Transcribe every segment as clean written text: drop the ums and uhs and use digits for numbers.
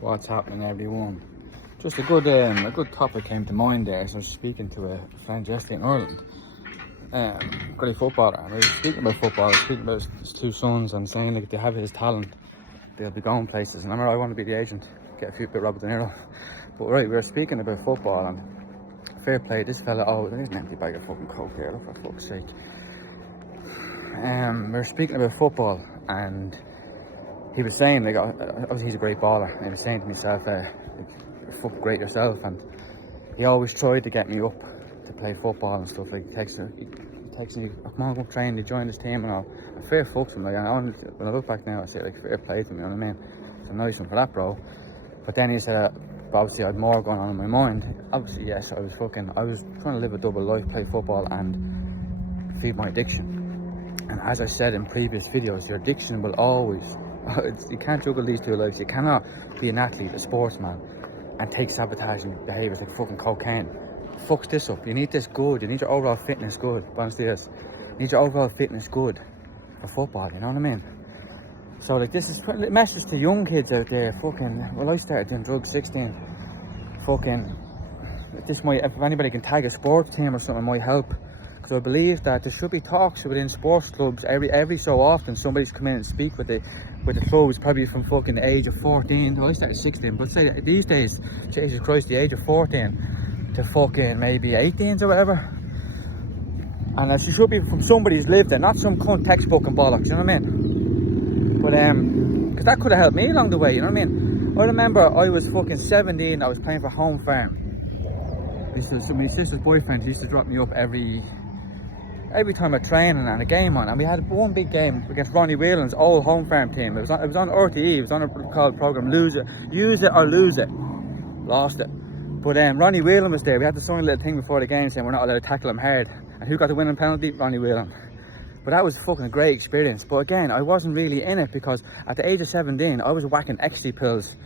What's happening, everyone? Just a good topic came to mind there. So I was speaking to a friend yesterday in Ireland, great footballer, and we were speaking about football, speaking about his two sons, and saying like they have his talent, they'll be going places. And I want to be the agent, get a few bit Robert De Niro. But right, we were speaking about football, and fair play, this fella. Oh, there's an empty bag of fucking coke here. Look, for fuck's sake. We were speaking about football, and he was saying, like, obviously he's a great baller, and he was saying to himself, you're fucking great yourself, and he always tried to get me up to play football and stuff. Like, he texts me, oh, come on, go train, you join this team and all. And fair fuck to him, like, when I look back now, I say, like, fair play to me, you know what I mean? So nice one for that, bro. But then he said, obviously I had more going on in my mind. Obviously, yes, I was trying to live a double life, play football and feed my addiction. And as I said in previous videos, your addiction will always, you can't juggle these two lives. You cannot be an athlete, a sportsman, and take sabotaging behaviours like fucking cocaine. Fucks this up. You need this good. You need your overall fitness good. Buenos dias. You need your overall fitness good for football, you know what I mean? So like, this is a message to young kids out there. Fucking, well, I started doing drugs 16. Fucking, this might, if anybody can tag a sports team or something, might help. Because I believe that there should be talks within sports clubs every so often. Somebody's come in and speak with the clubs, probably from fucking the age of 14. Well, I started 16, but say these days, Jesus Christ, the age of 14 to fucking maybe 18 or whatever. And it should be from somebody who's lived there, not some cunt textbook and bollocks, you know what I mean? But because that could have helped me along the way, you know what I mean? I remember I was fucking 17, I was playing for Home Farm. So my sister's boyfriend used to drop me up every time I train and a game on, and we had one big game against Ronnie Whelan's old Home Farm team. It was on RTE. It was on a called program, Use It or Lose It. Lost it. But Ronnie Whelan was there. We had to sign a little thing before the game saying we're not allowed to tackle him hard. And who got the winning penalty? Ronnie Whelan. But that was fucking a great experience. But again, I wasn't really in it because at the age of 17, I was whacking ecstasy pills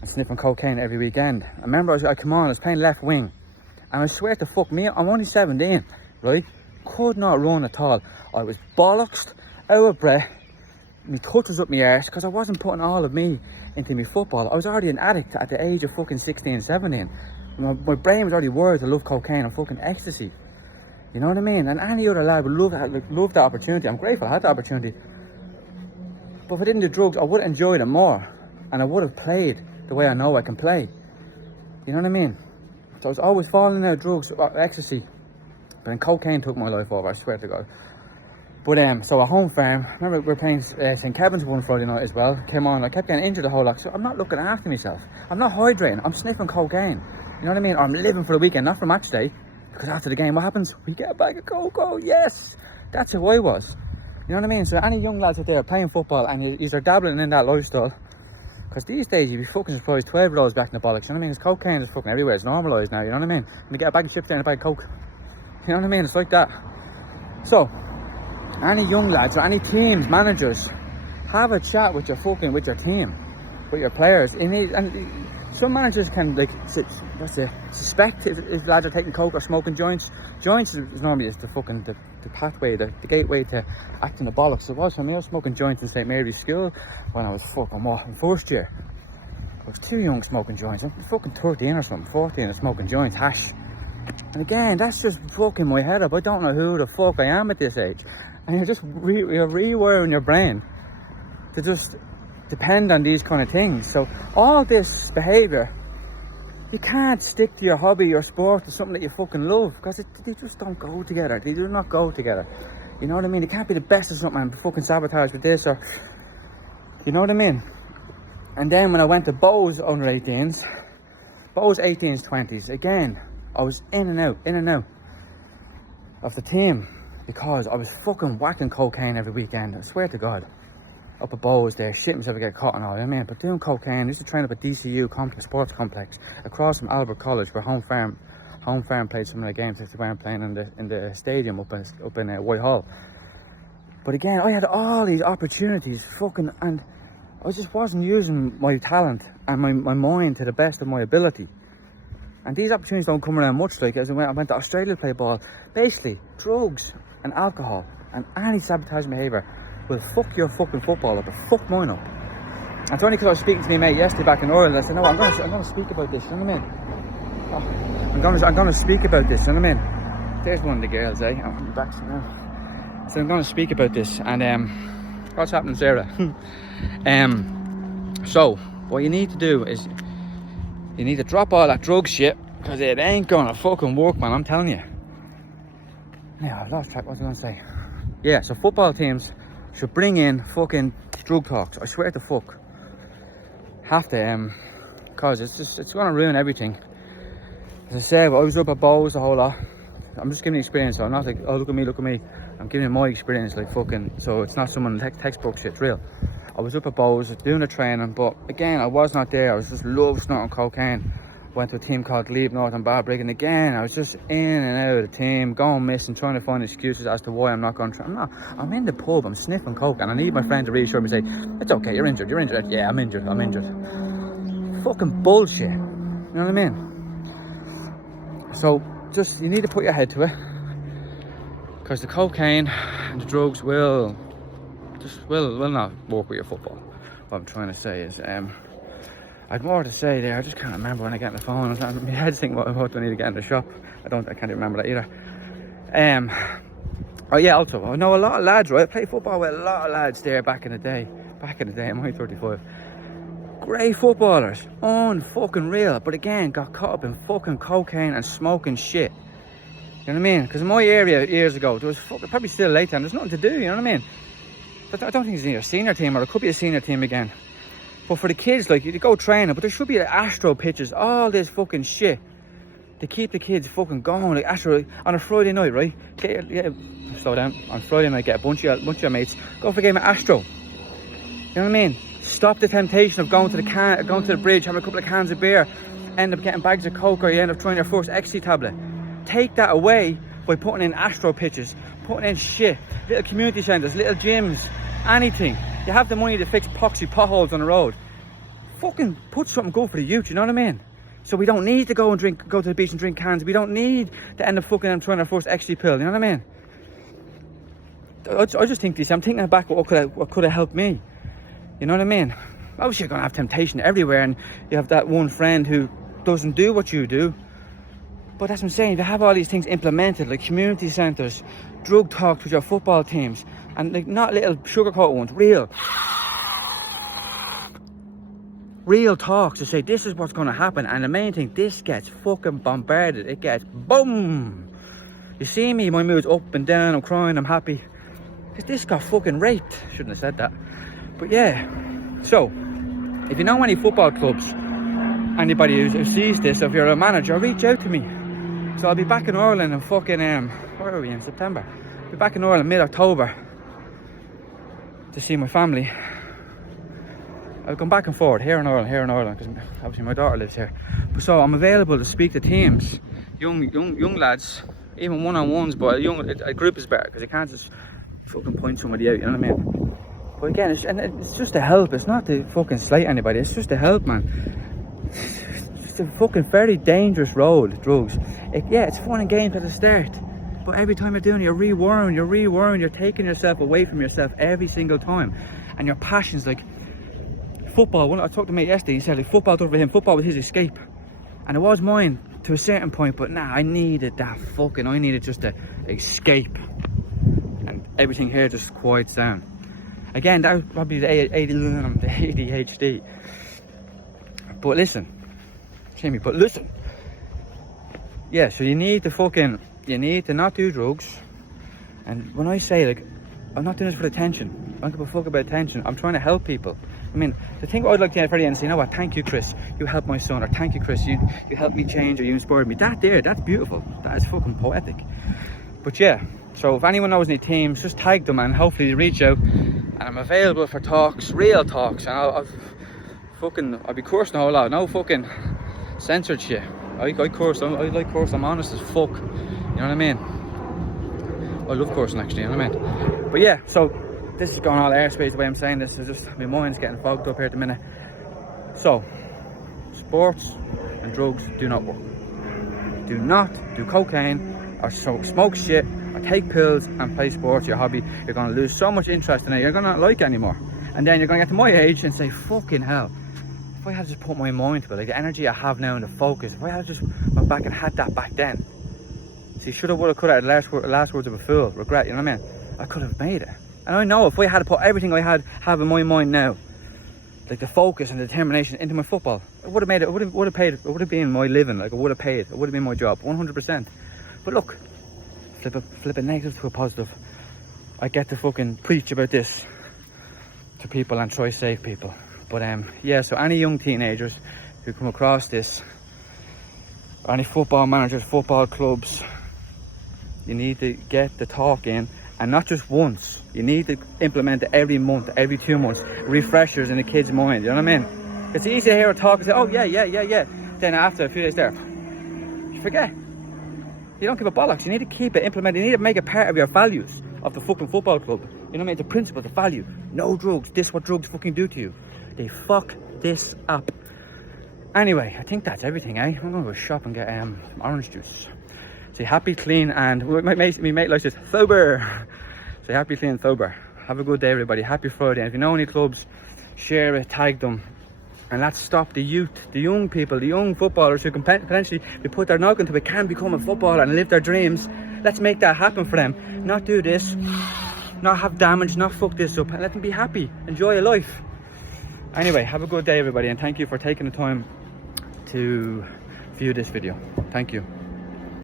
and sniffing cocaine every weekend. I remember I was playing left wing, and I swear to fuck me, I'm only 17, right? Could not run at all. I was bollocksed, out of breath, my touch was up my arse because I wasn't putting all of me into my football. I was already an addict at the age of fucking 16, 17. My brain was already wired to love cocaine and fucking ecstasy. You know what I mean? And any other lad would love that opportunity. I'm grateful I had the opportunity. But if I didn't do drugs, I would have enjoyed it more. And I would have played the way I know I can play. You know what I mean? So I was always falling out of drugs, ecstasy. But then cocaine took my life over, I swear to God. But so at Home Farm, remember we were playing St. Kevin's one Friday night as well. Came on, I kept getting injured the whole lot. So I'm not looking after myself. I'm not hydrating, I'm sniffing cocaine. You know what I mean? Or I'm living for the weekend, not for match day. Because after the game, what happens? We get a bag of coke, oh yes! That's who I was. You know what I mean? So any young lads out there playing football and you're dabbling in that lifestyle, because these days you'd be fucking surprised 12-year-olds back in the bollocks. You know what I mean? Because cocaine is fucking everywhere, it's normalised now, you know what I mean? And you get a bag of chips there and a bag of coke. You know what I mean? It's like that. So, any young lads or any teams, managers, have a chat with your team, with your players. And some managers can suspect if lads are taking coke or smoking joints. Joints is normally the fucking the pathway, the gateway to acting the bollocks. It was for me. I was smoking joints in St. Mary's School when I was fucking in first year. I was too young smoking joints. I'm fucking 13 or something, 14 and smoking joints, hash. And again, that's just fucking my head up. I don't know who the fuck I am at this age. And you're just you're rewiring your brain to just depend on these kind of things. So all this behaviour, you can't stick to your hobby or sport to something that you fucking love, because they just don't go together. They do not go together. You know what I mean? You can't be the best at something and fucking sabotage with this, or you know what I mean? And then when I went to Bo's under 18s, Bo's 18s, 20s, again, I was in and out of the team because I was fucking whacking cocaine every weekend. I swear to God. Up at Bo's there, shit myself to get caught and all, you know what I mean? But doing cocaine, I used to train up at DCU sports complex across from Albert College, where Home Farm played some of the games that they weren't playing in the stadium up in Whitehall. But again, I had all these opportunities and I just wasn't using my talent and my mind to the best of my ability. And these opportunities don't come around much. Like, as I went to Australia to play ball, basically drugs and alcohol and any sabotaging behaviour will fuck your fucking football up, or fuck mine up. It's only because I was speaking to my mate yesterday back in Ireland. I said, no, I'm gonna speak about this, you know what I mean? Oh, I'm gonna speak about this, you know what I mean? There's one of the girls, eh? I'm back now. So I'm gonna speak about this, and what's happening, Sarah? So what you need to do is you need to drop all that drug shit, because it ain't gonna fucking work, man, I'm telling you. Yeah, I've lost track. What was I gonna say? Yeah, so football teams should bring in fucking drug talks. I swear to fuck. Have to, cause it's gonna ruin everything. As I said, I was up at Bowes a whole lot. I'm just giving the experience, so I'm not like, oh, look at me. I'm giving my experience, like fucking, so it's not someone textbook shit, it's real. I was up at Bowes doing the training, but again, I was not there. I was just love snorting cocaine. Went to a team called Leave North and Bad Break, and again, I was just in and out of the team, going missing, trying to find excuses as to why I'm not going to train. I'm in the pub, I'm sniffing coke, and I need my friend to reassure me, say, it's okay, you're injured. Yeah, I'm injured. Fucking bullshit. You know what I mean? So, just, you need to put your head to it. Because the cocaine and the drugs will not work with your football. What I'm trying to say is, I'd more to say there. I just can't remember when I get on the phone. My head's thinking, what do I need to get in the shop? I can't even remember that either. Oh yeah, also, I know a lot of lads, right? I played football with a lot of lads there back in the day, I'm only 35. Great footballers, unfucking real. But again, got caught up in fucking cocaine and smoking shit. You know what I mean? Because in my area years ago, there was probably still late time, there's nothing to do, you know what I mean? But I don't think it's either a senior team or it could be a senior team again. But for the kids, like, you go training, but there should be the astro pitches, all this fucking shit to keep the kids fucking going. Like astro on a Friday night, right? Slow down. On Friday night, get a bunch of your mates, go for a game of astro. You know what I mean? Stop the temptation of going to the bridge, having a couple of cans of beer, end up getting bags of coke, or you end up trying your first ecstasy tablet. Take that away by putting in astro pitches, putting in shit, little community centres, little gyms, anything. You have the money to fix poxy potholes on the road. Fucking put something good for the youth, you know what I mean? So we don't need to go to the beach and drink cans. We don't need to end up fucking trying our first ecstasy pill, you know what I mean? I just think this, I'm thinking back what could have helped me. You know what I mean? Obviously you're going to have temptation everywhere, and you have that one friend who doesn't do what you do. But that's what I'm saying, if you have all these things implemented, like community centres, drug talks with your football teams, and like not little sugarcoat ones, real talks to say this is what's going to happen. And the main thing, this gets fucking bombarded. It gets boom. You see me, my mood's up and down, I'm crying, I'm happy, because this got fucking raped. Shouldn't have said that, but yeah. So if you know any football clubs, anybody who sees this, if you're a manager, reach out to me. So I'll be back in Ireland in fucking where are we, in September? I'll be back in Ireland mid-October to see my family. I've gone back and forth here in Ireland, because obviously my daughter lives here. So I'm available to speak to teams, young lads, even one-on-ones, but a group is better, because you can't just fucking point somebody out, you know what I mean? But again, it's just to help. It's not to fucking slate anybody, it's just to help, man. It's a fucking very dangerous road, drugs. It's fun and games at the start, but every time you're doing it, you're rewiring, you're taking yourself away from yourself every single time. And your passion's like football. When I talked to mate yesterday, he said like football done for him, football was his escape, and it was mine to a certain point, but I needed just to escape, and everything here just quiets down. Again, that was probably the ADHD. But listen, yeah, so you need to not do drugs. And when I say, like, I'm not doing this for attention, I don't give a fuck about attention, I'm trying to help people. I mean, the thing I'd like to get for the end and say, you know what, thank you, Chris, you helped my son, or thank you, Chris, you helped me change, or you inspired me. That's beautiful. That is fucking poetic. But yeah, so if anyone knows any teams, just tag them and hopefully they reach out. And I'm available for talks, real talks, and I'll be cursing a whole lot. No fucking censored shit. I curse, I like cursing, I'm honest as fuck. You know what I mean? I love cursing actually, you know what I mean? But yeah, so this is going all airspace the way I'm saying this. It's just, my mind's getting fogged up here at the minute. So, sports and drugs do not work. Do not do cocaine or smoke shit or take pills and play sports, your hobby. You're going to lose so much interest in it, you're going to not like it anymore. And then you're going to get to my age and say, fucking hell, if I had just put my mind to it, like the energy I have now and the focus, if I had just went back and had that back then. See, shoulda, woulda, coulda, last words of a fool, regret, you know what I mean? I could have made it. And I know if I had to put everything I have in my mind now, like the focus and the determination into my football, it would have made it, it would have paid, it would have been my living, like it would have paid, it would have been my job, 100%. But look, flip a negative to a positive. I get to fucking preach about this to people and try to save people. But yeah, so any young teenagers who come across this, or any football managers, football clubs, you need to get the talk in, and not just once. You need to implement it every month, every 2 months, refreshers in the kid's mind, you know what I mean? It's easy to hear a talk and say, oh yeah. Then after a few days there, you forget. You don't give a bollocks. You need to keep it implemented. You need to make it part of your values of the fucking football club. You know what I mean? The principle, the value. No drugs. This is what drugs fucking do to you. They fuck this up. Anyway, I think that's everything, eh? I'm gonna go shop and get some orange juice. Say happy, clean, and my mate likes this, sober. Say happy, clean, and sober. Have a good day, everybody. Happy Friday. And if you know any clubs, share it, tag them. And let's stop the youth, the young people, the young footballers who can potentially be put their noggin to it, can become a footballer and live their dreams. Let's make that happen for them. Not do this, not have damage, not fuck this up, and let them be happy, enjoy your life. Anyway, have a good day, everybody, and thank you for taking the time to view this video. Thank you.